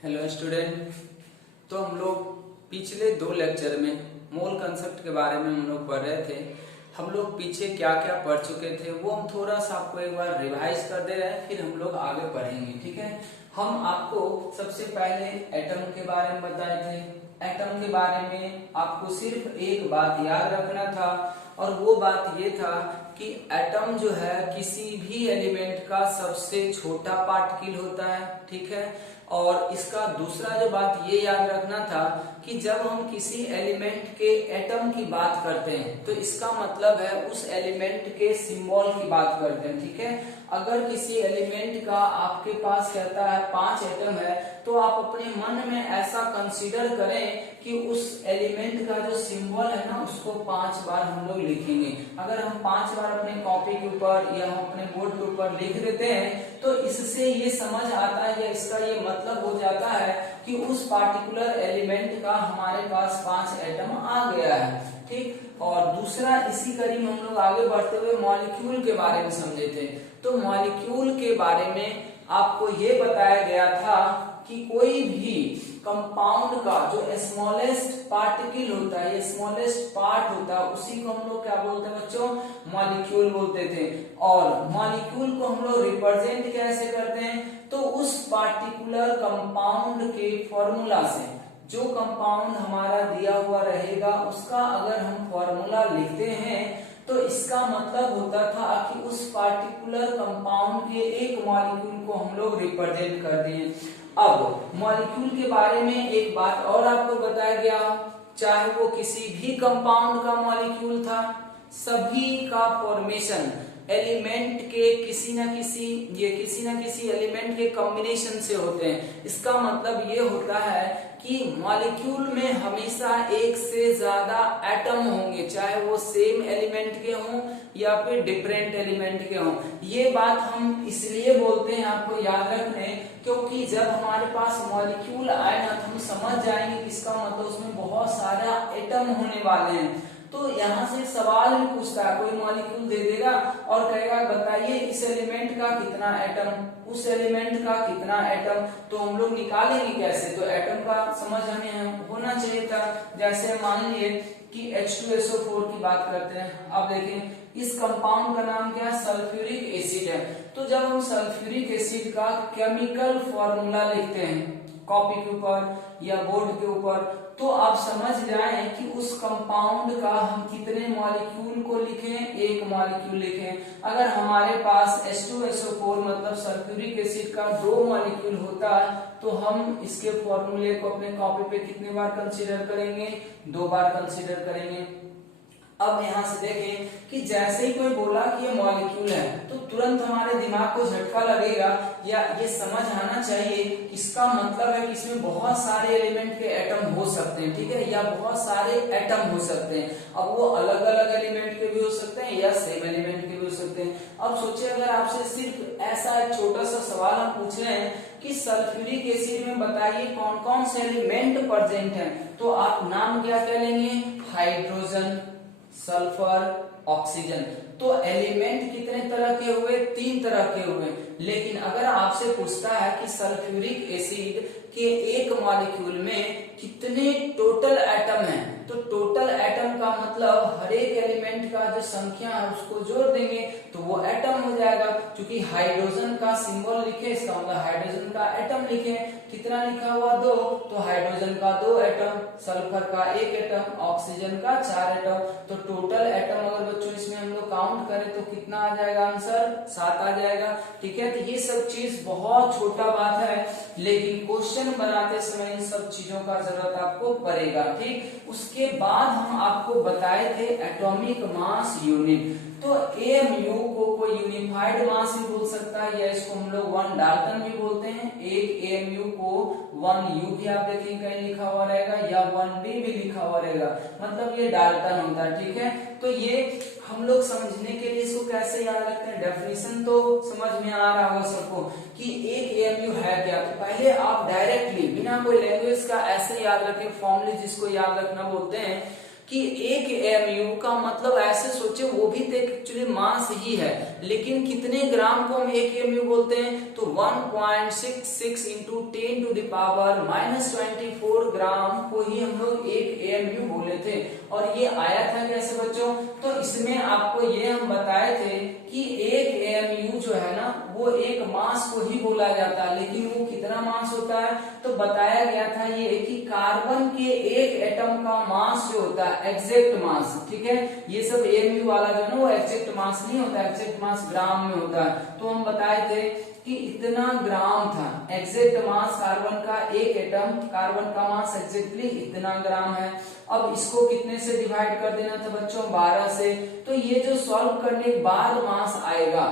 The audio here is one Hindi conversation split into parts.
Hello student. तो हम लोग पिछले 2 लेक्चर में मोल कंसेप्ट के बारे में हम लोग पढ़ रहे थे। हम लोग पीछे क्या क्या पढ़ चुके थे वो हम थोड़ा सा आपको एक बार रिवाइज कर दे रहे हैं, फिर हम लोग आगे पढ़ेंगे। ठीक है, हम आपको सबसे पहले एटम के बारे में बताए थे। एटम के बारे में आपको सिर्फ एक बात याद रखना था, और वो बात ये था कि एटम जो है किसी भी एलिमेंट का सबसे छोटा पार्टिकल होता है। ठीक है, और इसका दूसरा जो बात ये याद रखना था कि जब हम किसी एलिमेंट के एटम की बात करते हैं तो इसका मतलब है उस एलिमेंट के सिंबल की बात करते हैं। ठीक है, अगर किसी एलिमेंट का आपके पास कहता है 5 एटम है, तो आप अपने मन में ऐसा कंसीडर करें कि उस एलिमेंट का जो सिंबल है ना उसको 5 बार हम लोग लिखेंगे। अगर हम 5 बार अपने कॉपी के ऊपर या हम अपने बोर्ड के ऊपर लिख देते हैं तो इससे ये समझ आता है या इसका ये मतलब हो जाता है कि उस पार्टिकुलर एलिमेंट का हमारे पास 5 एटम आ गया है। ठीक, और दूसरा इसी कड़ी में हम लोग आगे बढ़ते हुए मॉलिक्यूल के बारे में समझे थे। तो मॉलिक्यूल के बारे में आपको ये बताया गया था कि कोई भी कंपाउंड का जो स्मॉलेस्ट पार्टिकल होता है, स्मॉलेस्ट पार्ट होता है, उसी को हम लोग क्या बोलते हैं बच्चों? मॉलिक्यूल बोलते थे। और मॉलिक्यूल को हम लोग रिप्रेजेंट कैसे करते हैं? तो उस पार्टिकुलर कंपाउंड के फॉर्मूला से, जो कंपाउंड हमारा दिया हुआ रहेगा उसका अगर हम फॉर्मूला लिखते हैं तो इसका मतलब होता था कि उस पार्टिकुलर कंपाउंड के एक मॉलिक्यूल को हम लोग रिप्रेजेंट कर दिए। अब मॉलिक्यूल के बारे में एक बात और आपको बताया गया, चाहे वो किसी भी कंपाउंड का मॉलिक्यूल था, सभी का फॉर्मेशन एलिमेंट के किसी ना किसी एलिमेंट के कॉम्बिनेशन से होते हैं। इसका मतलब ये होता है कि मॉलिक्यूल में हमेशा एक से ज्यादा एटम होंगे, चाहे वो सेम एलिमेंट के हों या फिर डिफरेंट एलिमेंट के हों। ये बात हम इसलिए बोलते हैं, आपको याद रखने, क्योंकि जब हमारे पास मॉलिक्यूल आए ना तो हम समझ जाएंगे कि इसका मतलब उसमें बहुत सारा एटम होने वाले हैं। तो यहाँ से सवाल भी पूछता है, कोई मॉलिक्यूल दे देगा और कहेगा बताइए इस एलिमेंट का कितना एटम, उस एलिमेंट का कितना एटम, तो हम लोग निकालेंगे कैसे? तो एटम का समझ हमें होना चाहिए था। जैसे मान लिए कि H2SO4 की बात करते हैं। अब देखें इस कंपाउंड का नाम क्या है? सल्फ्यूरिक एसिड है। तो जब हम सल्फ्यूरिक एसिड का केमिकल फॉर्मूला लिखते हैं कॉपी के ऊपर या बोर्ड के ऊपर, तो आप समझ जाएं कि उस कंपाउंड का हम कितने मॉलिक्यूल को लिखें? एक मॉलिक्यूल लिखें। अगर हमारे पास H2SO4 मतलब सल्फ्यूरिक एसिड का 2 मॉलिक्यूल होता तो हम इसके फॉर्मूले को अपने कॉपी पे कितने बार कंसीडर करेंगे? 2 बार कंसीडर करेंगे। अब यहां से देखें कि जैसे ही कोई बोला कि ये मॉलिक्यूल है तो तुरंत हमारे दिमाग को झटका लगेगा या ये समझ आना चाहिए, इसका मतलब है कि इसमें बहुत सारे एलिमेंट के एटम हो सकते हैं। ठीक है, या बहुत सारे एटम हो सकते हैं। अब वो अलग अलग एलिमेंट के भी हो सकते हैं या सेम एलिमेंट के भी हो सकते हैं। अब सोचिए अगर आपसे सिर्फ ऐसा एक छोटा सा सवाल हम पूछ रहे हैं कि सल्फ्यूरिक एसिड में बताइए कौन कौन से एलिमेंट प्रेजेंट हैं, तो आप नाम क्या क्या लेंगे? Hydrogen, sulphur, oxygen. तो एलिमेंट कितने तरह के हुए? 3 तरह के हुए। लेकिन अगर आपसे पूछता है कि सल्फ्यूरिक एसिड के एक मॉलिक्यूल में कितने टोटल एटम हैं, तो टोटल एटम का मतलब हर एक एलिमेंट का जो संख्या है उसको जोड़ देंगे तो वो एटम हो जाएगा। क्योंकि हाइड्रोजन का सिंबल लिखे, इसका मतलब हाइड्रोजन का एटम लिखे। कितना लिखा हुआ? 2, तो हाइड्रोजन का 2 एटम, सल्फर का 1 एटम, ऑक्सीजन का 4 एटम। तो टोटल एटम अगर बच्चों इसमें हम लोग काउंट करें तो कितना आ जाएगा? आंसर 7 आ जाएगा। ठीक है, तो ये सब चीज बहुत छोटा बात है, लेकिन क्वेश्चन बनाते समय इन सब चीजों का जरूरत आपको पड़ेगा। ठीक, उसके बाद हम आपको बताए थे एटॉमिक मास यूनिट। तो AMU को कोई यूनिफाइड मास भी बोल सकता है, या इसको हम लोग 1 डाल्टन भी बोलते हैं। एक AMU को 1U भी आप देखेंगे कहीं लिखा हुआ रहेगा या 1D भी लिखा हुआ रहेगा, मतलब ये डाल्टन होता है। ठीक है, तो ये हम लोग समझने के लिए इसको कैसे याद रखते हैं? डेफिनेशन तो समझ में आ रहा होगा सबको कि एक AMU है क्या। तो पहले आप डायरेक्टली बिना कोई लैंग्वेज का ऐसे याद रखें, फॉर्मली जिसको याद रखना बोलते हैं कि एक एमयू का मतलब ऐसे सोचे वो भी तो एक्चुअली मास ही है, लेकिन कितने ग्राम को हम एक एमयू बोलते हैं, तो 1.66 इंटू 10 टू द पावर -24 ग्राम को ही हम लोग एक एमयू बोले थे। और ये आया था कैसे बच्चों, तो इसमें आपको ये हम बताए थे कि एक एमयू जो है ना वो एक मास को ही बोला जाता है, लेकिन वो कितना मास होता है, तो बताया गया था ये कि कार्बन के एक एटम का मास जो होता है एग्जैक्ट मास, ठीक है, ये सब एमयू वाला जो है ना वो एग्जैक्ट मास नहीं होता, एग्जैक्ट मास ग्राम में होता है। तो हम बताए थे कि इतना ग्राम था एग्जैक्ट मास कार्बन का, एक एटम कार्बन का मास एग्जैक्टली इतना ग्राम है। अब इसको कितने से डिवाइड कर देना था बच्चों, 12 से। तो ये जो सॉल्व करने के बाद मास आएगा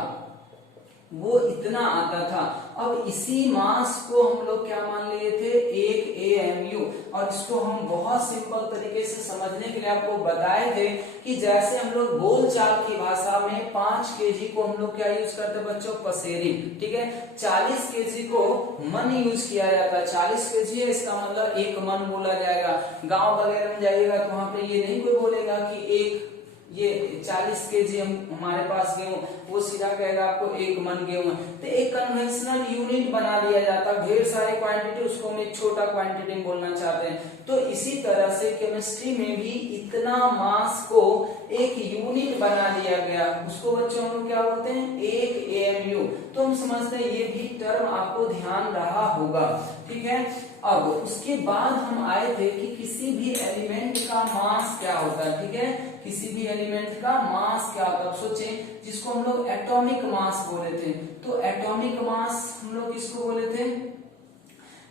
वो इतना आता था। अब इसी मास को हम लोग क्या मान लिए थे, एक एएमयू। और इसको हम बहुत सिंपल तरीके से समझने के लिए आपको बताए थे कि जैसे हम लोग बोलचाल की भाषा में 5 केजी को हम लोग क्या यूज करते हैं बच्चों, पसेरी, ठीक है। 40 केजी को मन यूज किया जाता है, 40 केजी है इसका मतलब एक मन बोला जाएगा। गांव वगैरह में जाइएगा तो वहां पे ये नहीं कोई बोलेगा कि एक ये 40 केजी हमारे पास गेहूं, वो सीधा कहेगा आपको एक मन गेहूं है। तो एक कन्वेंशनल यूनिट बना दिया जाता है, ढेर सारी क्वांटिटी उसको हम एक छोटा क्वांटिटी में बोलना चाहते हैं। तो इसी तरह से केमिस्ट्री में भी इतना मास को एक यूनिट बना दिया गया, उसको बच्चों हम क्या बोलते हैं, एक एएमयू। तो हम समझते हैं ये भी टर्म आपको ध्यान रहा होगा, ठीक है। अब उसके बाद हम आए थे कि किसी भी एलिमेंट का मास क्या होता है, ठीक है, किसी भी एलिमेंट का मास क्या होता है। सोचें जिसको हम लोग एटॉमिक मास बोले थे, तो एटॉमिक मास हम लोग किसको बोले थे,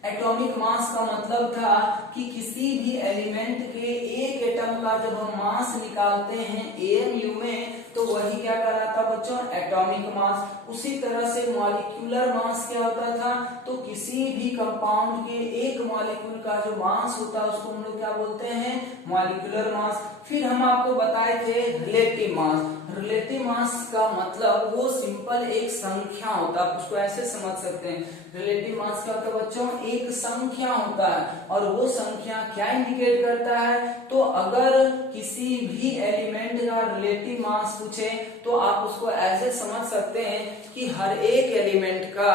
एटॉमिक मास का मतलब था कि किसी भी एलिमेंट के एक एटम का जब हम मास निकालते हैं एएमयू में, तो वही क्या कहलाता बच्चों, एटॉमिक मास। उसी तरह से मॉलिक्यूलर मास क्या होता था, तो किसी भी कंपाउंड के एक मॉलिक्यूल का जो मास होता है उसको हम लोग क्या बोलते हैं, मॉलिक्यूलर मास। फिर हम आपको बताए थे रिलेटिव मास। रिलेटिव मास का मतलब वो सिंपल एक संख्या होता है, आप उसको ऐसे समझ सकते हैं। रिलेटिव मास क्या होता है बच्चों, एक संख्या होता है। और वो संख्या क्या इंडिकेट करता है, तो अगर किसी भी एलिमेंट का रिलेटिव मास पूछे तो आप उसको ऐसे समझ सकते हैं कि हर एक एलिमेंट का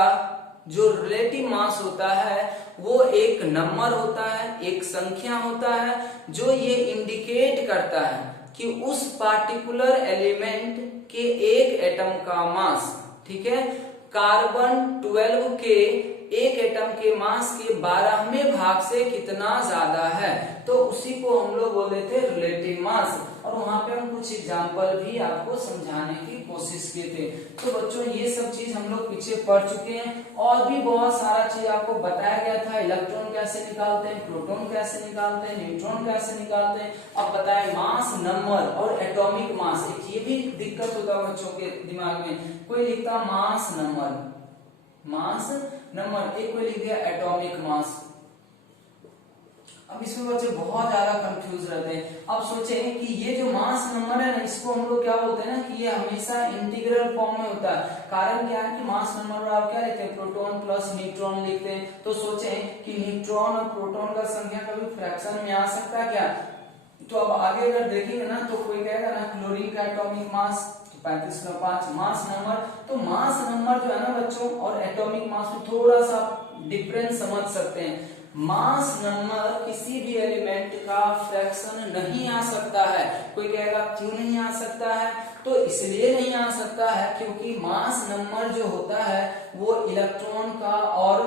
जो रिलेटिव मास होता है वो एक नंबर होता है, एक संख्या होता है, जो ये इंडिकेट करता है कि उस पार्टिकुलर एलिमेंट के एक एटम का मास, ठीक है, कार्बन 12 के एक एटम के मास के 12वें भाग से कितना ज्यादा है, तो उसी को हम लोग बोल देते हैं रिलेटिव मास। और वहां पे हम कुछ एग्जांपल भी आपको समझाने की कोशिश किए थे। तो बच्चों ये सब चीज हम लोग पीछे पढ़ चुके हैं, और भी बहुत सारा चीज आपको बताया गया था, इलेक्ट्रॉन कैसे निकालते हैं, प्रोटॉन कैसे निकालते हैं, न्यूट्रॉन कैसे निकालते हैं। अब बताए मास नंबर और एटॉमिक मास, एक ये भी दिक्कत होता है बच्चों के दिमाग में, कोई लिखता मास नंबर, मास नंबर, एक कोई लिख दिया एटॉमिक मास। अब इसमें बच्चे बहुत ज्यादा कंफ्यूज रहते हैं। अब सोचें कि ये जो मास नंबर है ना, इसको हम लोग क्या बोलते हैं ना कि ये हमेशा इंटीग्रल फॉर्म में होता है। कारण क्या है कि मास नंबर आप क्या लिखते हैं, प्रोटॉन प्लस न्यूट्रॉन लिखते हैं। तो सोचें कि न्यूट्रॉन और प्रोटॉन का संख्या कभी फ्रैक्शन में आ सकता है क्या, तो अब आगे अगर देखेंगे ना तो कोई कहेगा ना क्लोरीन का एटॉमिक मास 35/5 मास नंबर। तो मास नंबर जो है ना बच्चों और एटॉमिक मास में थोड़ा सा डिफरेंस समझ सकते हैं। मास नंबर किसी भी एलिमेंट का फ्रैक्शन नहीं आ सकता है। कोई कहेगा क्यों नहीं आ सकता है, तो इसलिए नहीं आ सकता है क्योंकि मास नंबर जो होता है वो इलेक्ट्रॉन का और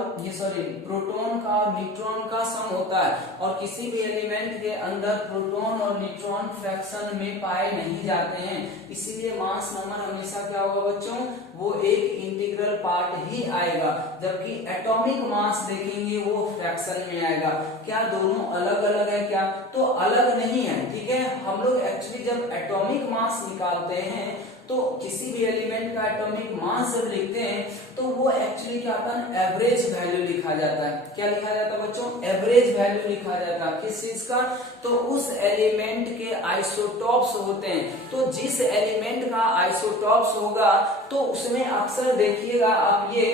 प्रोटॉन का और न्यूट्रॉन का सम होता है, और किसी भी एलिमेंट के अंदर प्रोटॉन और न्यूट्रॉन फ्रैक्शन में पाए नहीं जाते हैं। इसीलिए मास नंबर हमेशा क्या होगा बच्चों, वो एक इंटीग्रल पार्ट ही आएगा, जबकि एटॉमिक मास देखेंगे वो फ्रैक्शन में आएगा। क्या दोनों अलग अलग है क्या, तो अलग नहीं है, ठीक है। हम लोग एक्चुअली जब एटॉमिक मास निकालते हैं तो किसी भी एलिमेंट का एटॉमिक मास जब लिखते हैं तो वो एक्चुअली क्या होता है, एवरेज वैल्यू लिखा जाता है। क्या लिखा जाता है बच्चों, एवरेज वैल्यू लिखा जाता है। किस चीज का, तो उस एलिमेंट के आइसोटॉप्स होते हैं। तो जिस एलिमेंट का आइसोटॉप्स होगा तो उसमें अक्सर देखिएगा आप ये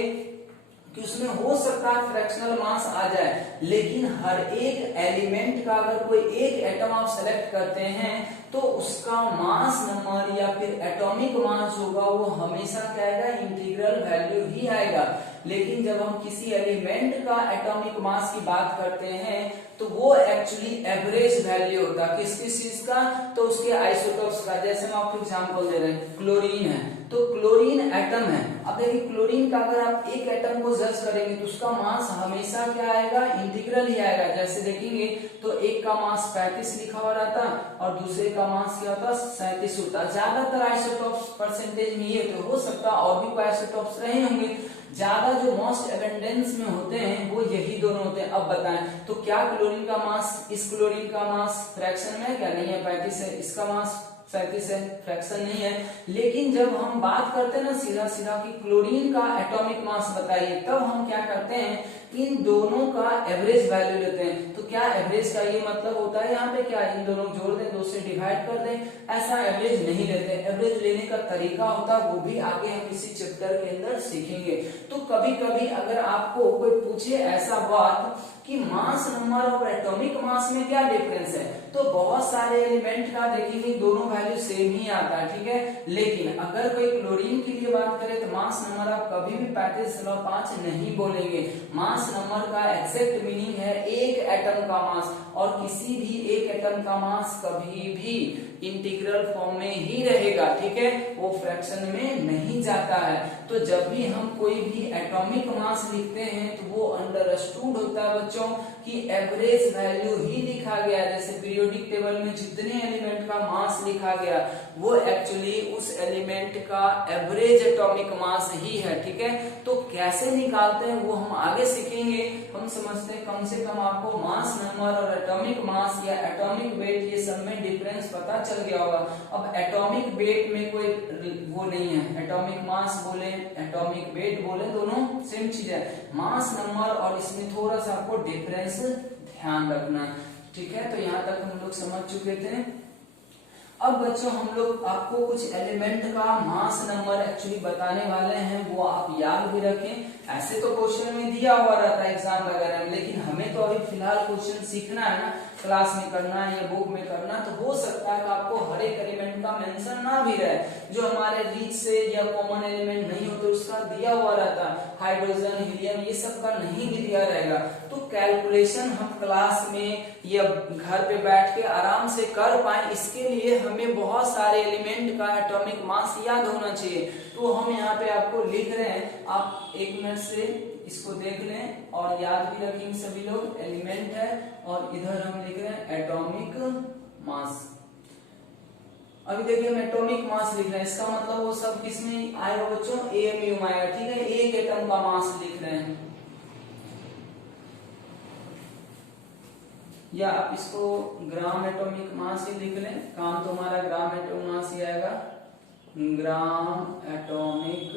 कि उसमें उसमें हो सकता है फ्रैक्शनल मास आ जाए, लेकिन हर एक एलिमेंट का अगर कोई एक एटम आप सेलेक्ट करते हैं तो उसका मास नंबर या फिर एटॉमिक मास होगा वो हमेशा क्या आएगा, इंटीग्रल वैल्यू ही आएगा। लेकिन जब हम किसी एलिमेंट का एटॉमिक मास की बात करते हैं तो वो एक्चुअली एवरेज वैल्यू होता है किस किस चीज का, तो उसके आइसोटोप्स का। जैसे हम आपको एग्जांपल दे रहे हैं, क्लोरीन है तो क्लोरीन एटम है। अब देखिए क्लोरीन का अगर आप एक एटम को जज करेंगे तो उसका मास हमेशा क्या आएगा, इंटीग्रल ही आएगा। जैसे देखेंगे तो एक का मास 35 लिखा हुआ रहता और दूसरे का मास क्या होता, 37 होता। ज्यादातर आइसोटोप्स परसेंटेज में ये तो हो सकता और भी कोई आइसोटोप्स रहे होंगे, ज्यादा जो मोस्ट एबंडेंस में होते हैं वो यही दोनों होते हैं। अब बताएं तो क्या क्लोरीन का मास, इस क्लोरीन का मास फ्रैक्शन में क्या नहीं है, 35 है, इसका मास 37 है, फ्रैक्शन नहीं है। लेकिन जब हम बात करते हैं ना सीधा सीधा कि क्लोरीन का एटॉमिक मास बताइए, तब हम क्या करते हैं, इन दोनों का एवरेज वैल्यू लेते हैं। तो क्या एवरेज का ये मतलब होता है यहाँ पे क्या इन दोनों जोड़ दें, 2 से डिवाइड कर दें, ऐसा एवरेज नहीं लेते। एवरेज लेने का तरीका होता है वो भी आगे हम इसी चैप्टर के अंदर सीखेंगे। तो कभी कभी अगर आपको कोई पूछे ऐसा बात कि मास नंबर और एटॉमिक मास में क्या डिफरेंस है, तो बहुत सारे एलिमेंट का देखेंगे दोनों वैल्यू सेम ही आता है, ठीक है। लेकिन अगर कोई क्लोरीन के लिए बात करें तो मास नंबर आप कभी भी 35.5 नहीं बोलेंगे। मास नंबर का एग्जैक्ट मीनिंग है एक एटम का मास, और किसी भी एक एटम का मास कभी भी इंटीग्रल फॉर्म में ही रहेगा, ठीक है, वो फ्रैक्शन में नहीं जाता है। तो जब भी हम कोई भी एटॉमिक मास लिखते हैं तो वो अंडरस्टूड होता है बच्चों कि एवरेज वैल्यू ही लिखा गया। जैसे पीरियोडिक टेबल में जितने एलिमेंट का मास लिखा गया वो एक्चुअली उस एलिमेंट का एवरेज एटॉमिक मास ही है, ठीक है। तो कैसे निकालते हैं वो हम आगे सीखेंगे। हम समझते हैं कम से कम आपको मास नंबर और एटॉमिक मास या एटॉमिक वेट ये सब में डिफरेंस पता चल गया होगा। अब एटॉमिक वेट में कोई वो नहीं है, एटॉमिक मास बोले एटॉमिक वेट बोले दोनों सेम चीज है। मास नंबर और इसमें थोड़ा सा आपको डिफरेंस ध्यान रखना, ठीक है। तो यहाँ तक हम लोग समझ चुके थे। अब बच्चों हम लोग आपको कुछ एलिमेंट का मास नंबर एक्चुअली बताने वाले हैं, वो आप याद भी रखें। ऐसे तो क्वेश्चन में दिया हुआ रहता है एग्जाम वगैरह में, लेकिन हमें तो अभी फिलहाल क्वेश्चन सीखना है ना, क्लास में करना है या बुक में करना। तो हो सकता है कि आपको हर एक एलिमेंट का मेंशन ना भी रहे, जो हमारे रीच से या कॉमन एलिमेंट नहीं होते उसका दिया हुआ रहता है, हाइड्रोजन हीलियम ये सब का नहीं भी दिया रहेगा। तो कैलकुलेशन हम क्लास में या घर पे बैठ के आराम से कर पाए, इसके लिए हमें बहुत सारे एलिमेंट का एटॉमिक मास याद होना चाहिए। तो हम यहाँ पे आपको लिख रहे हैं, आप 1 मिनट से इसको देख लें और याद भी रखेंगे सभी लोग। एलिमेंट है और इधर हम लिख रहे हैं एटॉमिक मास। अभी देखिए हम एटॉमिक मास लिख रहे हैं, इसका मतलब वो सब किसमें आएगा बच्चों, एएमयू में आएगा, ठीक है। एक एटम का मास लिख रहे हैं, या आप इसको ग्राम एटॉमिक मास ही लिख लें, काम तो हमारा ग्राम एटॉमिक मास ही आएगा। Gram atomic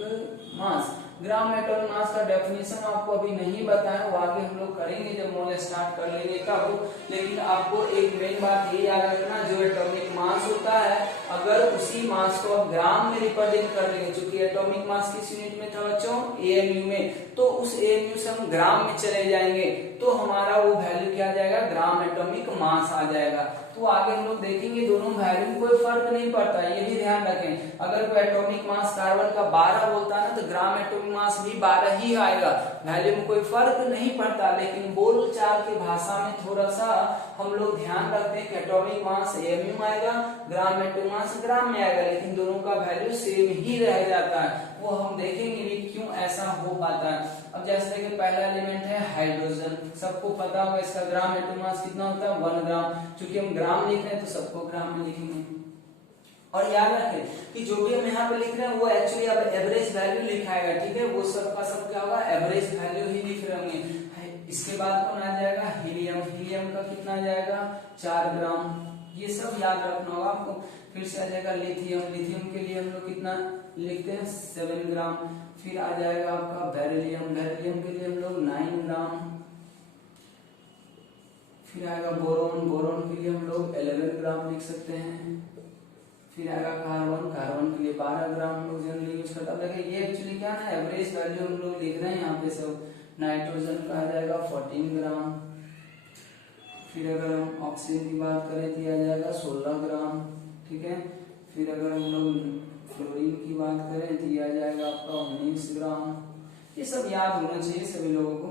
mass, gram atomic mass का डेफिनेशन आपको अभी नहीं बताया, वो आगे हम लोग करेंगे जब मॉल स्टार्ट कर लेंगे तब। लेकिन आपको एक मेन बात ये याद रखना, जो एटॉमिक मास होता है अगर उसी मास को आप ग्राम में रिप्रेजेंट कर देंगे, चूंकि एटॉमिक मास किस यूनिट में था बच्चों, एएमयू में, तो उस एएमयू से हम ग्राम में चले जाएंगे तो हमारा वो वैल्यू क्या आ जाएगा, ग्राम एटॉमिक मास आ जाएगा। तो आगे हम लोग देखेंगे दोनों वैल्यू में कोई फर्क नहीं पड़ता, ये भी ध्यान रखें। अगर कोई एटॉमिक मास कार्बन का 12 बोलता है ना, तो ग्राम एटॉमिक मास भी 12 ही आएगा, वैल्यू में कोई फर्क नहीं पड़ता। लेकिन बोलचाल की भाषा में थोड़ा सा हम लोग ध्यान रखते हैं कि एटॉमिक मास एएमयू में आएगा, ग्राम एटॉमिक मास ग्राम में आएगा, लेकिन दोनों का वैल्यू सेम ही रह जाता है। वो हम देखेंगे भी क्यों ऐसा हो पाता है। अब जैसे कि पहला एलिमेंट है हाइड्रोजन, सबको पता होगा इसका ग्राम एटॉमिक मास कितना होता है, 1 ग्राम। चूंकि हम ग्राम लिख रहे हैं तो सबको ग्राम में लिखेंगे। और याद रखें कि जो भी हम यहाँ पे लिख रहे हैं वो एक्चुअली अब एवरेज वैल्यू लिखाएगा, ठीक है, वो सब का सब क्या होगा, एवरेज वैल्यू ही लिख रहे होंगे। इसके बाद कौन आ जाएगा, हीलियम, हीलियम का कितना आ जाएगा, 4 ग्राम, ये सब याद रखना होगा आपको। फिर से आ जाएगा लिथियम, लिथियम के लिए हम लोग कितना लिखते हैं, 7 ग्राम। फिर आ जाएगा आपका बेरिलियम, बेरिलियम के लिए हम लोग 9 ग्राम। फिर आएगा बोरोन, बोरोन के लिए हम लोग 11 ग्राम लिख सकते हैं। फिर आएगा कार्बन, कार्बन के लिए 12 ग्राम हम लोग जनरली यूज करते हैं। देखिए ये एक्चुअली क्या है, एवरेज वैल्यू हम लोग लिख रहे हैं यहाँ पे सब। नाइट्रोजन का आ जाएगा 14 ग्राम। फिर अगर हम ऑक्सीजन की बात करें तो आ जाएगा 16 ग्राम, ठीक है। फिर अगर हम लोग फ्लोरीन की बात करें तो आ जाएगा आपका 19 ग्राम। ये सब याद होना चाहिए सभी लोगों को।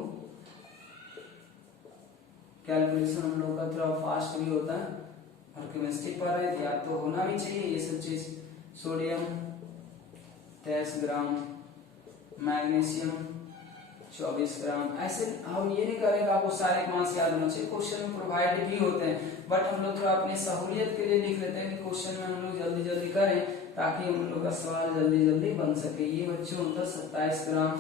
कैलकुलेशन हम लोग का थोड़ा फास्ट भी होता है और केमिस्ट्री पर है, याद तो होना भी चाहिए ये सब चीज। सोडियम 23 ग्राम, मैग्नीशियम 24 ग्राम। ऐसे हम ये नहीं करेंगे आपको सारे मास याद होना चाहिए, क्वेश्चन में प्रोवाइड भी होते हैं, बट हम लोग थोड़ा अपनी सहूलियत के लिए लिख लेते हैं कि क्वेश्चन में हम लोग जल्दी जल्दी करें ताकि हम लोग का सवाल जल्दी जल्दी बन सके। ये बच्चों होता है 27 ग्राम,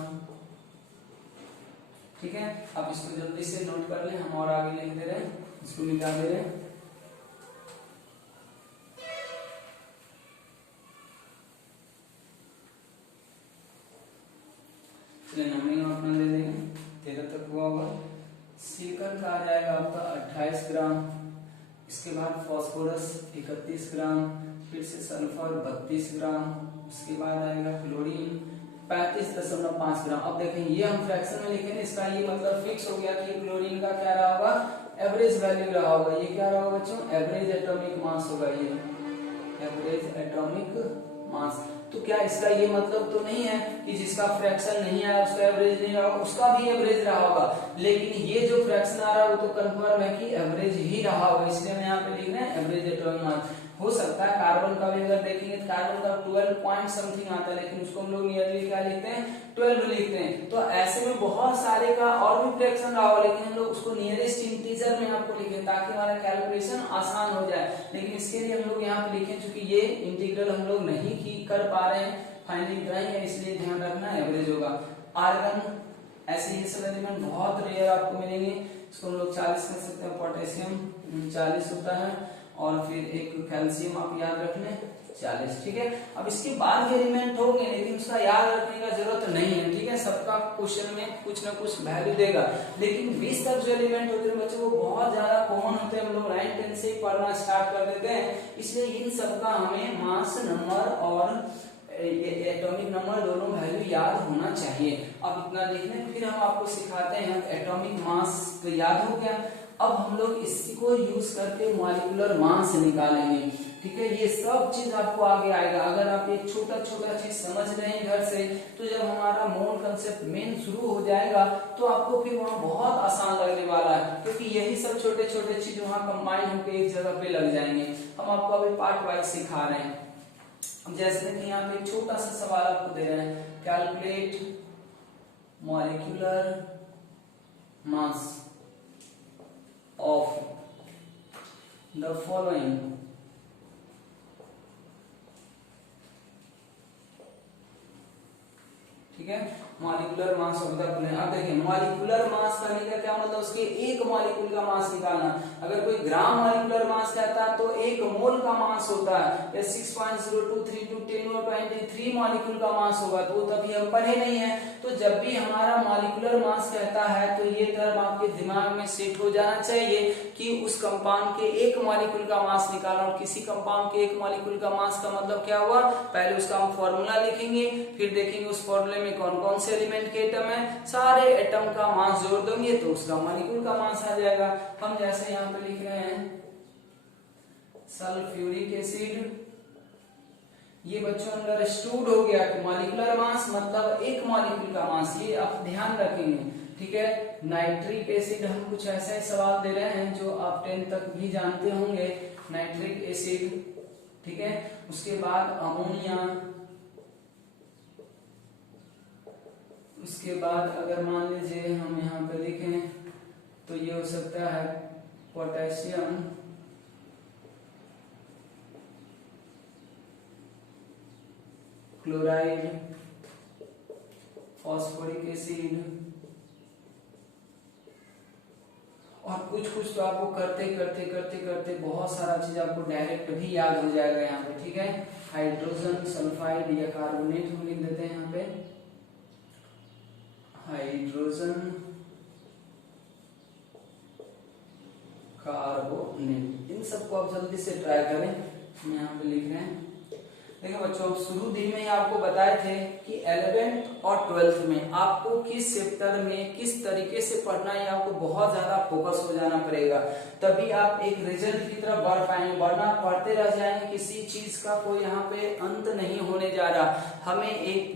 ठीक है। आप इसको जल्दी से नोट कर लें, हम और आगे लिख दे रहे हैं, इसको मिटा दे रहे हैं। चलिए नंबरिंग अपना दे देंगे, 13 तक हुआ होगा। सिलिकॉन का आ जाएगा आपका 28 ग्राम। इसके बाद फास्फोरस 31 ग्राम, फिर से सल्फर 32 ग्राम, उसके बाद आएगा क्लोरीन 35.5 ग्राम। अब देखें ये हम फ्रैक्शन में लिखेंगे, इसका ये मतलब फिक्स हो गया कि क्लोरीन का क्या रहा होगा, एवरेज वैल्यू रहा होगा। ये क्या रहा होगा बच्चों, एवरेज एटॉमिक मास होगा, ये एवरेज एटॉमिक मास। तो क्या इसका ये मतलब तो नहीं है कि जिसका फ्रैक्शन नहीं आया उसका एवरेज नहीं रहा, उसका भी एवरेज रहा होगा, लेकिन ये जो फ्रैक्शन आ रहा है वो तो कंफर्म है कि एवरेज ही रहा होगा, इसलिए हम यहाँ पे लिख रहे हैं एवरेज एटॉमिक मास। हो सकता है कार्बन का भी अगर देखेंगे तो कार्बन का 12 पॉइंट समथिंग आता है, लेकिन उसको हम लोग नियरली क्या लिखते हैं, 12 लिखते हैं। तो ऐसे में बहुत सारे का और भी फ्रैक्शन रहा होगा, लेकिन हम लोग उसको नियरेस्ट इंटीजर में आपको लिखें ताकि हमारा कैलकुलेशन आसान हो जाए। लेकिन इसके लिए हम लोग यहाँ पे लिखें, चूंकि ये इंटीग्रल हम लोग नहीं कर पा रहे हैं फाइनली ड्राइंग है, इसलिए ध्यान रखना एवरेज होगा। आर्गन ऐसे ये सब एलिमेंट बहुत रेयर आपको मिलेंगे, इसको हम लोग 40 कर सकते हैं। पोटेशियम 40 होता है, और फिर एक कैल्शियम आप याद रख लें 40, ठीक है। अब इसके बाद के एलिमेंट होंगे, लेकिन उसका याद रखने का जरूरत नहीं है, ठीक है। सबका क्वेश्चन में कुछ ना कुछ वैल्यू देगा, लेकिन 20 तक जो एलिमेंट होते हैं बच्चों वो बहुत ज्यादा कॉमन होते हैं, हम लोग 9 10 से ही पढ़ना स्टार्ट कर देते हैं, इसलिए इन सबका हमें मास नंबर और एटॉमिक नंबर दोनों वैल्यू याद होना चाहिए। अब इतना लिख लें, फिर हम आपको सिखाते हैं एटॉमिक मास तो याद हो गया। अब हम लोग इसी को यूज करके मॉलिक्यूलर मास निकालेंगे, ठीक है। ये सब चीज आपको आगे आएगा, अगर आप एक छोटा छोटा चीज समझ रहे हैं घर से, तो जब हमारा मोल कंसेप्ट मेन शुरू हो जाएगा तो आपको फिर वहाँ बहुत आसान लगने वाला है, क्योंकि यही सब छोटे छोटे चीज वहाँ कंबाइन होकर एक जगह पे लग जाएंगे। हम आपको अभी पार्ट वाइज सिखा रहे हैं। अब जैसे कि यहाँ पे एक छोटा सा सवाल आपको दे रहे हैं, calculate molecular mass of the following, ठीक है। Molecular mass of the following. अब देखिए मॉलिक्यूलर मास करने का क्या मतलब, उसके एक मॉलिक्यूल का मास निकालना। अगर कोई ग्राम मॉलिक्यूलर मास कहता है तो एक मोल का मास होता है 6.02321023 मॉलिक्यूल का मास होगा, तो तभी हम पढ़े नहीं है। तो जब भी हमारा मॉलिक्यूलर मास कहता है तो ये टर्म आपके दिमाग में सेट हो जाना चाहिए कि उस कंपाउंड के एक मॉलिक्यूल का मास निकालना। और किसी कंपाउंड के एक मॉलिक्यूल का मास का मतलब क्या हुआ, पहले उसका हम फॉर्मूला लिखेंगे, फिर देखेंगे उस फॉर्मूले में कौन कौन से एलिमेंट के एटम है, सारे एटम का मास जोड़ देंगे तो उसका मॉलिक्यूल का मास आ जाएगा। हम जैसे यहाँ पे लिख रहे हैं सल्फ्यूरिक एसिड, ये बच्चों अंदर स्टोर्ड हो गया कि मॉलिक्यूलर मास मतलब एक मॉलिक्यूल का मास, ये आप ध्यान रखेंगे, ठीक है। नाइट्रिक एसिड, हम कुछ ऐसा ही सवाल दे रहे हैं जो आप 10 तक भी जानते होंगे, नाइट्रिक एसिड, ठीक है। उसके बाद अमोनिया, उसके बाद अगर मान लीजिए हम यहाँ पे लिखें तो ये हो सकता है पोटेशियम, क्लोराइड, फॉस्फोरिक एसिड, और कुछ कुछ तो आपको करते करते करते करते बहुत सारा चीज आपको डायरेक्ट भी याद हो जाएगा यहाँ पे, ठीक है। हाइड्रोजन सल्फाइड या कार्बोनेट हम लिख देते हैं यहाँ पे, हाइड्रोजन कार्बोनेट। इन सबको आप जल्दी से ट्राई करें, हम यहाँ पे लिख रहे हैं देखिए बच्चों, शुरू दिन में ही आपको बताए थे कि 11th और 12th में आपको किस चैप्टर में किस तरीके से पढ़ना है, आपको बहुत ज्यादा फोकस हो जाना पड़ेगा, तभी आप एक रिजल्ट की तरफ बढ़ पाएंगे। वरना पढ़ते रह जाएंगे, किसी चीज का कोई यहाँ पे अंत नहीं होने जा रहा। हमें एक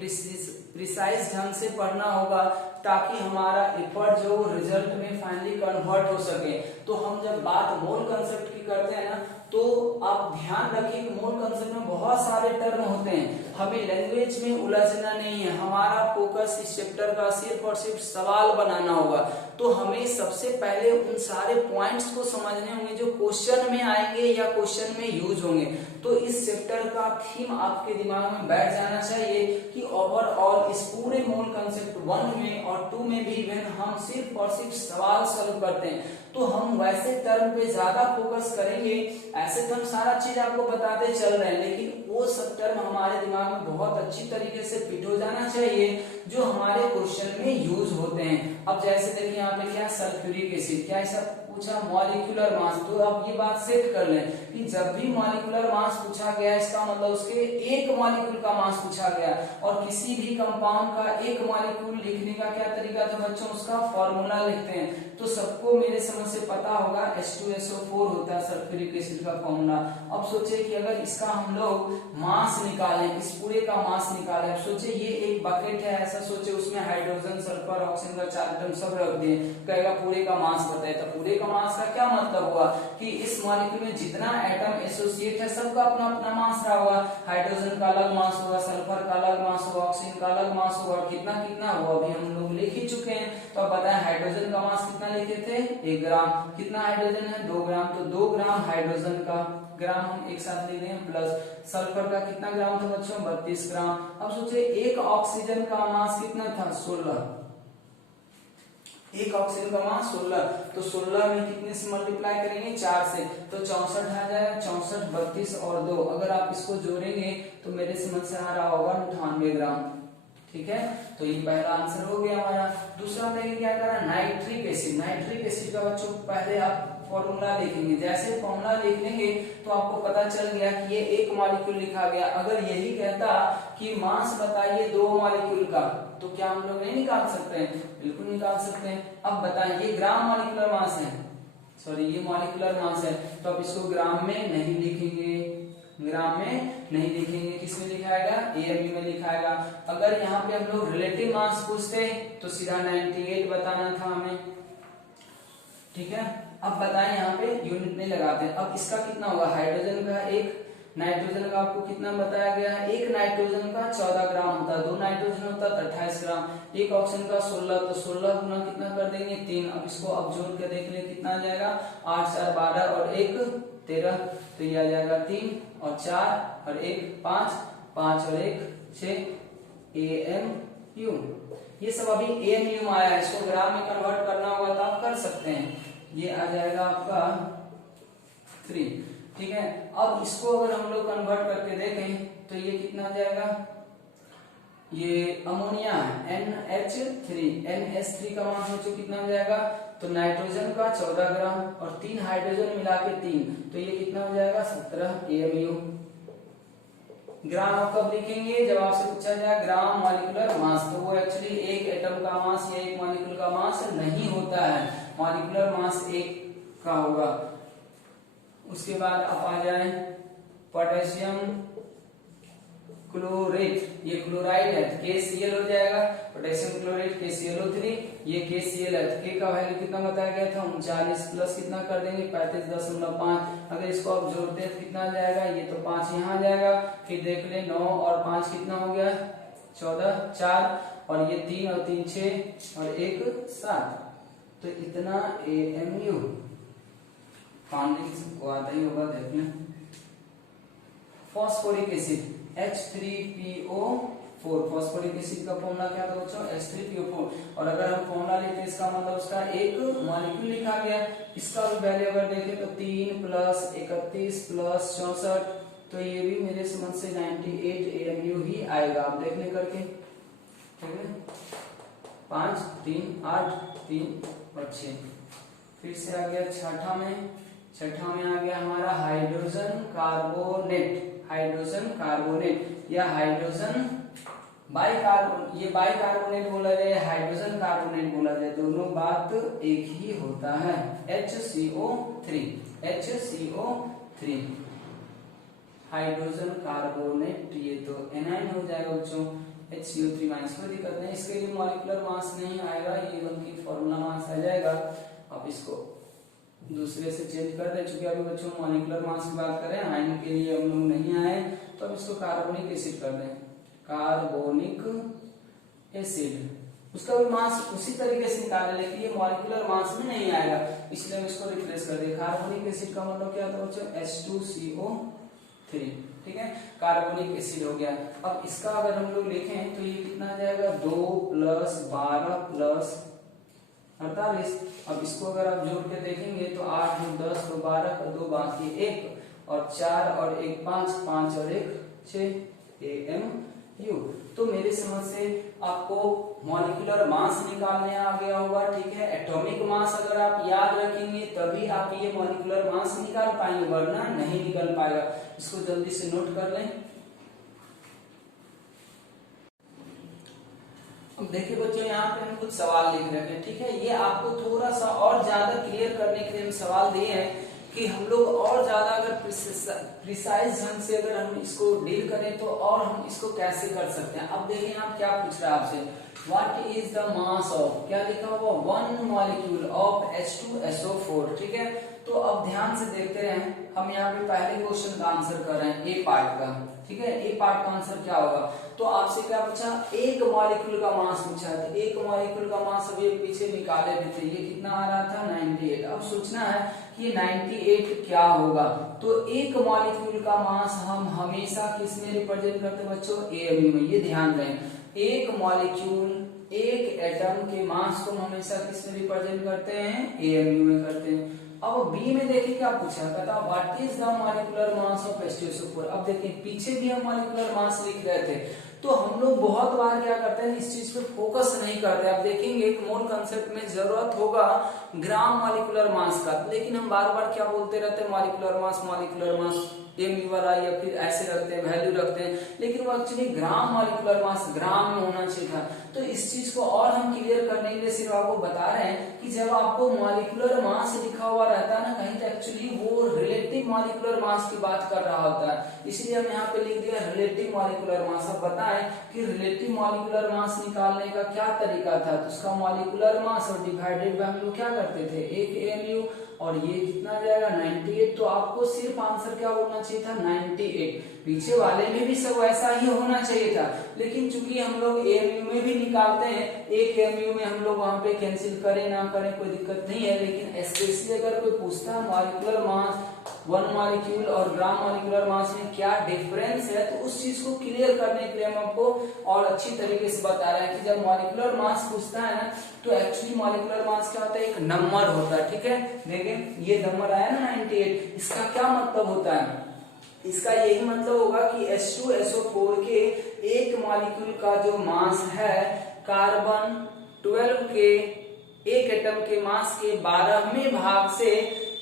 प्रिसाइज ढंग से पढ़ना होगा ताकि हमारा एफर्ट जो रिजल्ट में फाइनली कन्वर्ट हो सके। तो हम जब बात मोल कंसेप्ट की करते हैं ना, तो आप ध्यान रखिए कि मोल कंसेप्ट में बहुत सारे टर्म होते हैं, हमें लैंग्वेज में उलझना नहीं है। हमारा फोकस इस चैप्टर का सिर्फ और सिर्फ सवाल बनाना होगा। तो हमें सबसे पहले उन सारे पॉइंट्स को समझने होंगे जो क्वेश्चन में आएंगे या क्वेश्चन में यूज होंगे। तो इस चैप्टर का थीम आपके दिमाग में बैठ जाना चाहिए कि ओवरऑल इस पूरे मोल कंसेप्ट 1 में और 2 में भी हम सिर्फ और सिर्फ सवाल सॉल्व करते हैं, तो हम वैसे टर्म पे ज्यादा फोकस करेंगे। ऐसे तो हम सारा चीज आपको बताते चल रहे हैं, लेकिन वो सब टर्म हमारे दिमाग में बहुत अच्छी तरीके से फिट हो जाना चाहिए जो हमारे क्वेश्चन में यूज होते हैं। अब जैसे देखिए यहाँ पे क्या सल्फ्यूरिक एसिड, क्या ऐसा पूछा मॉलिक्यूलर मास, तो अब ये बात सेट कर लें कि जब भी मॉलिक्यूलर मास पूछा गया इसका मतलब उसके एक मॉलिक्यूल का मास पूछा गया। और किसी भी कंपाउंड का एक मॉलिक्यूल लिखने का क्या तरीका था बच्चों, उसका फॉर्मूला लिखते हैं। तो सबको मेरे समझ से पता होगा H2SO4 होता है सल्फ्यूरिक एसिड का फॉर्मूला। अब सोचिए कि अगर इसका हम लोग मास निकालें, इस पूरे का मास निकालें, अब सोचिए ये एक बकेट है, ऐसा सोचिए उसमें हाइड्रोजन सल्फर ऑक्सीजन का 4 एटम सब रख दिए, कहेगा पूरे का मास बताए। तो पूरे का मास का क्या मतलब हुआ कि इस मॉलिक्यूल में जितना एटम एसोसिएट है सबका अपना अपना मास रहा होगा। हाइड्रोजन का अलग मास होगा, सल्फर का अलग मास होगा, ऑक्सीजन का अलग मास होगा, कितना कितना हुआ अभी हम लोग लिख ही चुके हैं। तो अब बताएं हाइड्रोजन का मास कितना लिखे थे, 1 ग्राम। कितना हाइड्रोजन है, 2 ग्राम, तो 2 ग्राम हाइड्रोजन का, ग्राम हम एक साथ लिख रहे हैं, प्लस सल्फर का कितना ग्राम था बच्चों, 32 ग्राम। अब सोचिए एक ऑक्सीजन का मास कितना था, 16। एक ऑक्सीजन का मास 16, तो 16 में कितने से मल्टीप्लाई करेंगे, 4 से, तो 64 आ जाएगा। 64, 32 और 2, अगर आप इसको जोड़ेंगे तो मेरे समझ से आ रहा होगा 98 ग्राम। ठीक है, तो ये पहला आंसर हो गया हमारा। दूसरा हमने क्या करा, नाइट्रिक एसिड। नाइट्रिक एसिड का बच्चों पहले आप फॉर्मूला लिखेंगे। जैसे फॉर्मूला लिख लेंगे तो आपको पता चल गया कि ये एक मॉलिक्यूल लिखा गया। अगर यही कहता कि मास बताइए 2 मॉलिक्यूल का, तो क्या हम लोग नहीं निकाल सकते हैं, बिल्कुल निकाल सकते हैं। अब बताइए ये ग्राम मॉलिक्यूलर मास है, सॉरी ये मॉलिक्यूलर मास है, तो अब इसको ग्राम में नहीं लिखेंगे, ग्राम में नहीं लिखेंगे, किस में लिखाएगा, एएमयू में लिखाएगा। अगर यहाँ पे हम लोग रिलेटिव मास पूछते तो सीधा 98 बताना था हमें। ठीक है, अब बताएं यहाँ पे यूनिट नहीं लगाते। अब इसका कितना होगा, हाइड्रोजन का 1, नाइट्रोजन का आपको कितना बताया गया है, 1 नाइट्रोजन का 14 ग्राम होता है, 2 नाइट्रोजन होता है 28 ग्राम, 1 ऑक्सीजन का 16, तो 16 गुना कितना कर देंगे, 3। अब इसको अब जोड़ के देख ले कितना आ जाएगा, 8 4 12 और 1 13, तो ये आ जाएगा 3 और 4 और 1 5, 5 और 1 6 AMU। ये सब अभी AMU में आया है, इसको ग्राम में कन्वर्ट करना होगा तो आप कर सकते हैं। ये आ जाएगा आपका 3। ठीक है, अब इसको अगर हम लोग कन्वर्ट करके देखें तो ये कितना आ जाएगा, ये अमोनिया है NH3, NH3 का मान सोचो कितना हो जाएगा, तो नाइट्रोजन का 14 ग्राम और 3 हाइड्रोजन मिला के 3, तो ये कितना हो जाएगा 17 AMU। ग्राम आप कब लिखेंगे, जब आपसे पूछा जाए ग्राम मॉलिक्यूलर मास, तो वो एक्चुअली एक एटम का मास या एक मॉलिक्यूल का मास नहीं होता है, मॉलिक्यूलर मास 1 का होगा। उसके बाद आप आ जाए पोटेशियम क्लोरेट, ये क्लोराइड है KCl हो जाएगा, पोटेशियम क्लोरेट KClO3, ये KCl है, K का वैल्यू कितना बताया गया था 39, प्लस कितना कर देंगे 35.5। अगर इसको आप जोड़ते हैं तो कितना आ जाएगा, ये तो 5 यहाँ आ जाएगा, फिर देख ले 9 और 5 कितना हो गया 14, 4 और ये 3 और 3 6 और 1 7, तो इतना AMU। फाउंडिंग को आता ही होगा देखने। Phosphoric acid H3PO4, phosphoric acid का फॉर्मूला क्या था बच्चों, H3PO4। और अगर हम फॉर्मूला लेते हैं इसका मतलब उसका एक मॉलिक्यूल लिखा गया। इसका वैल्यू अगर देखें तो 3 प्लस 31 प्लस 64, तो ये भी मेरे समझ से 98 AMU ही आएगा, आप देखने करके। ठीक है, 5 3 8 3 और 6। फिर से आ गया छठा में आ गया हमारा हाइड्रोजन कार्बोनेट। हाइड्रोजन कार्बोनेट या हाइड्रोजन बाइकार्बोनेट, ये बाइकार्बोनेट बोला जाए, हाइड्रोजन कार्बोनेट बोला जाए, दोनों बात एक ही होता है, HCO3 HCO3 हाइड्रोजन कार्बोनेट। ये तो एनाइन हो जाएगा बच्चों, HCO3 माइनस, कोई दिक्कत नहीं, इसके लिए मॉलिक्यूलर मास नहीं आएगा, ये उनकी फॉर्मूला मास आ जाएगा। अब इसको दूसरे से चेंज कर दे, चूंकि अभी बच्चों मॉलिक्यूलर मास की बात करें, आयन के लिए हम लोग नहीं आए, तो अब इसको कार्बोनिक एसिड कर दें, कार्बोनिक एसिड, उसका भी मास उसी तरीके से निकाले, लेकिन ये मॉलिक्यूलर मास में नहीं आएगा, इसलिए हम इसको रिप्लेस कर दें। कार्बोनिक एसिड का मतलब क्या था बच्चों, H2CO3, ठीक है, कार्बोनिक एसिड हो गया। अब इसका अगर हम लोग लिखें तो ये कितना आ जाएगा, 2 + 12 + 48। अब इसको अगर आप जोड़ के देखेंगे तो 8 × 10 तो 12 का 2 बाकी 1 और 4 और 1 5, 5 और 1 6 AMU। तो मेरे समझ से आपको मॉलिक्यूलर मास निकालने आ गया होगा, ठीक है। एटॉमिक मास अगर आप याद रखेंगे तभी आप ये मॉलिक्यूलर मास निकाल पाएंगे, वरना नहीं निकल पाएगा। इसको जल्दी से नोट कर लें। अब देखिए बच्चों, यहाँ पे हम कुछ सवाल लिख रहे हैं, ठीक है। ये आपको थोड़ा सा और ज्यादा क्लियर करने के लिए हम सवाल दिए हैं कि हम लोग और ज्यादा अगर प्रिसाइज ढंग से अगर हम इसको डील करें तो और हम इसको कैसे कर सकते हैं। अब देखिए यहाँ क्या पूछ रहा है आपसे, what is the mass of, क्या लिखा हुआ, 1 मॉलिक्यूल ऑफ H2SO4, ठीक है। तो अब ध्यान से देखते रहें, हम यहाँ पे पहले क्वेश्चन का आंसर कर रहे हैं, ए पार्ट का, ठीक है। ए पार्ट का आंसर क्या होगा, तो आपसे क्या पूछा, एक मॉलिक्यूल का मास पूछा है, तो एक मॉलिक्यूल का मास अभी पीछे निकाले भी थे, ये कितना आ रहा था, 98। अब सोचना है कि ये 98 क्या होगा, तो एक मॉलिक्यूल का मास हम हमेशा किस में रिप्रेजेंट करते हैं बच्चों, AMU में। ये ध्यान दें, एक मॉलिक्यूल, एक एटम के मास को हमेशा किस में रिप्रेजेंट करते हैं, AMU में करते हैं। अब बी में देखिए क्या पूछा, कहता what is the molecular mass of H2SO4। अब देखिए पीछे भी हम मॉलिक्यूलर मास लिख रहे थे, तो हम लोग बहुत बार क्या करते हैं, इस चीज पे फोकस नहीं करते। आप देखेंगे एक मोल कंसेप्ट में जरूरत होगा ग्राम मॉलिक्यूलर मास का, लेकिन हम बार बार क्या बोलते रहते हैं, मॉलिक्यूलर मास MU वाला, या फिर ऐसे रखते हैं, वैल्यू रखते हैं, लेकिन वो एक्चुअली ग्राम मॉलिक्यूलर मास ग्राम में होना चाहिए था। तो इस चीज को और हम क्लियर करने के लिए सिर्फ आपको बता रहे हैं कि जब आपको मॉलिक्यूलर मास लिखा हुआ रहता है ना कहीं, तो एक्चुअली वो रिलेटिव मॉलिक्यूलर मास की बात कर रहा होता है, इसलिए हम यहाँ पे लिख दिया रिलेटिव मॉलिक्यूलर मास। अब बताएं कि रिलेटिव मॉलिक्यूलर मास निकालने का क्या तरीका था, तो उसका मॉलिक्यूलर मास और डिवाइडेड बाय हम लोग क्या करते थे, 1 AMU, और ये कितना जाएगा 98। तो आपको सिर्फ आंसर क्या बोलना चाहिए था, 98। पीछे वाले में भी सब ऐसा ही होना चाहिए था, लेकिन चूंकि हम लोग AMU में भी निकालते हैं, एक AMU में हम लोग वहां पे कैंसिल करें ना करें कोई दिक्कत नहीं है, लेकिन स्पेशली अगर कोई पूछता है मॉलिक्यूलर मास 1 मॉलिक्यूल और ग्राम मॉलिक्यूलर मास में क्या डिफरेंस है, तो उस चीज को क्लियर करने के लिए हम आपको और अच्छी तरीके से बता रहे हैं कि जब मॉलिक्यूलर मास पूछता है ना, तो एक्चुअली मॉलिक्यूलर मास क्या होता है, एक नंबर होता है, ठीक है। देखें ये नंबर आया ना 98, इसका क्या मतलब होता है, इसका यही मतलब होगा कि H2SO4 के एक मॉलिक्यूल का जो मास है, कार्बन 12 के एक एटम के मास के 12वें भाग से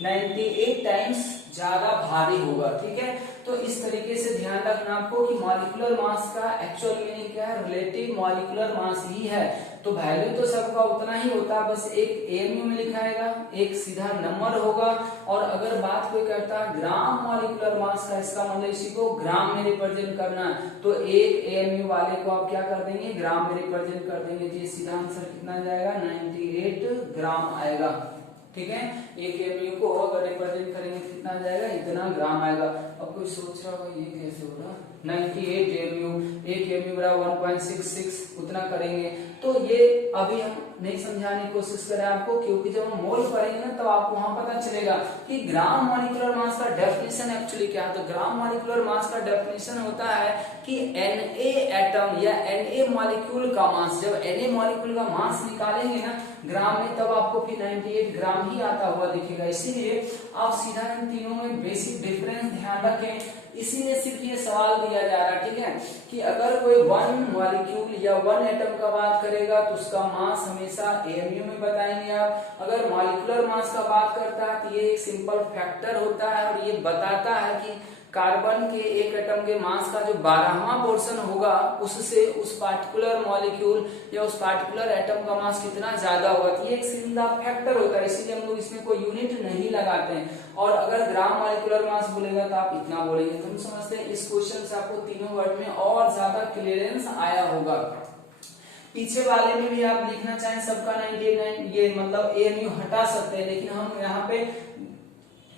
98 टाइम्स ज्यादा भारी होगा, ठीक है। तो इस तरीके से ध्यान रखना आपको कि मॉलिक्यूलर मास का एक्चुअल मीनिंग क्या है, रिलेटिव मॉलिक्यूलर मास ही है। तो वैल्यू तो सबका उतना ही होता है, बस एक AMU में लिखाएगा, एक सीधा नंबर होगा। और अगर बात कोई करता है ग्राम मॉलिक्यूलर मास का, इसका मतलब इसी को ग्राम में रिप्रेजेंट करना है, तो एक AMU वाले को आप क्या कर देंगे, ग्राम में रिप्रेजेंट कर देंगे, तो ये सीधा आंसर कितना जाएगा, 98 ग्राम आएगा, ठीक है। एक AMU को अगर रिप्रेजेंट करेंगे कितना जाएगा, इतना ग्राम आएगा। अब कोई सोच रहा होगा ये कैसे हो रहा, 98 AMU, एक AMU बराबर 1.66, उतना करेंगे। तो ये अभी हम नहीं समझाने की कोशिश करें आपको, क्योंकि जब हम मोल पढ़ेंगे ना तब आपको वहां पता चलेगा कि ग्राम मॉलिक्यूलर मास का डेफिनेशन एक्चुअली क्या है। तो ग्राम मॉलिक्यूलर मास का डेफिनेशन होता है कि Na एटम या Na मॉलिक्यूल का मास, जब Na मॉलिक्यूल का मास निकालेंगे ना ग्राम में, तब आपको फिर 98 ग्राम ही आता हुआ दिखेगा। इसीलिए आप सीधा इन तीनों में बेसिक डिफरेंस ध्यान रखें, इसीलिए सिर्फ ये सवाल दिया जा रहा है, ठीक है, कि अगर कोई 1 मॉलिक्यूल या 1 एटम का बात करेगा तो उसका मास हमेशा AMU में बताएंगे आप। अगर मॉलिक्यूलर मास का बात करता है तो ये एक सिंपल फैक्टर होता है और ये बताता है कि कार्बन के एक एटम के मास का जो 12वां पोर्शन होगा उससे उस पार्टिकुलर मॉलिक्यूल या उस पार्टिकुलर एटम का मास कितना ज्यादा होगा। तो ये एक सीधा फैक्टर होता है, इसीलिए हम लोग इसमें कोई यूनिट नहीं लगाते हैं। और अगर ग्राम मॉलिक्यूलर मास बोलेगा तो आप इतना बोलेंगे। तो हम समझते हैं इस क्वेश्चन से आपको तीनों वर्ड में और ज्यादा क्लियरेंस आया होगा। पीछे वाले में भी आप लिखना चाहें सबका 99, ये मतलब एएमयू हटा सकते हैं, लेकिन हम यहाँ पे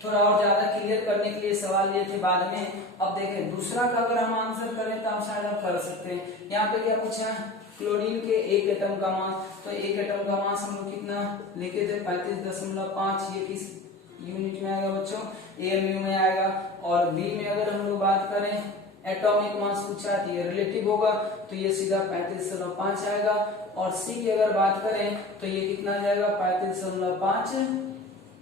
थोड़ा और ज्यादा क्लियर करने के लिए सवाल लिए थे बाद में। अब देखें दूसरा का अगर हम आंसर करें तो आप शायद आप कर सकते हैं। यहाँ पे क्या पूछा, क्लोरीन के एक एटम का मास, तो एक एटम का मास हम लोग कितना लिखे थे 35.5। ये किस यूनिट में आएगा बच्चों, एएमयू में आएगा। और बी में अगर हम लोग बात करें एटॉमिक मास पूछा है तो ये रिलेटिव होगा, तो ये सीधा 35.5 आएगा। और सी की अगर बात करें तो ये कितना जाएगा 35.5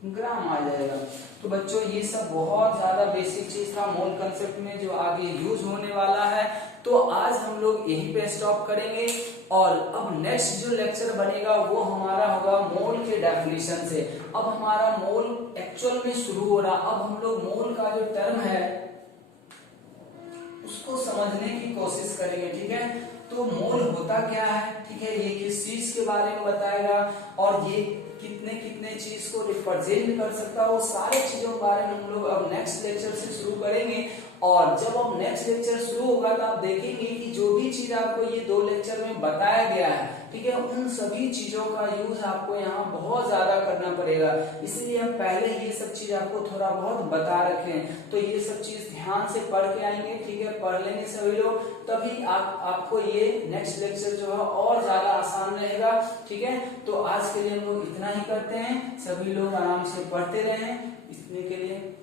ग्राम आ जाएगा। तो बच्चों ये सब बहुत ज्यादा बेसिक चीज था मोल कंसेप्ट में जो आगे यूज होने वाला है। तो आज हम लोग यहीं पे स्टॉप करेंगे और अब नेक्स्ट जो लेक्चर बनेगा वो हमारा होगा मोल के डेफिनेशन से। अब हमारा मोल एक्चुअल में शुरू हो रहा। अब हम लोग मोल का जो टर्म है उसको समझने की कोशिश करेंगे, ठीक है। तो मोल होता क्या है, ठीक है, ये किस चीज के बारे में बताएगा और ये कितने कितने चीज को रिप्रेजेंट कर सकता है, वो सारे चीजों के बारे में हम लोग अब नेक्स्ट लेक्चर से शुरू करेंगे। और जब अब नेक्स्ट लेक्चर शुरू होगा तो आप देखेंगे कि जो भी चीज आपको ये 2 लेक्चर में बताया गया है, ठीक है, उन सभी चीजों का यूज आपको यहाँ बहुत ज्यादा करना पड़ेगा। इसलिए हम पहले ये सब चीज आपको थोड़ा बहुत बता रखे हैं। तो ये सब चीज ध्यान से पढ़ के आएंगे, ठीक है, पढ़ लेंगे सभी लोग, तभी आपको ये नेक्स्ट लेक्चर जो है और ज्यादा आसान रहेगा, ठीक है। तो आज के लिए हम लोग इतना ही करते हैं, सभी लोग आराम से पढ़ते रहें। इतने के लिए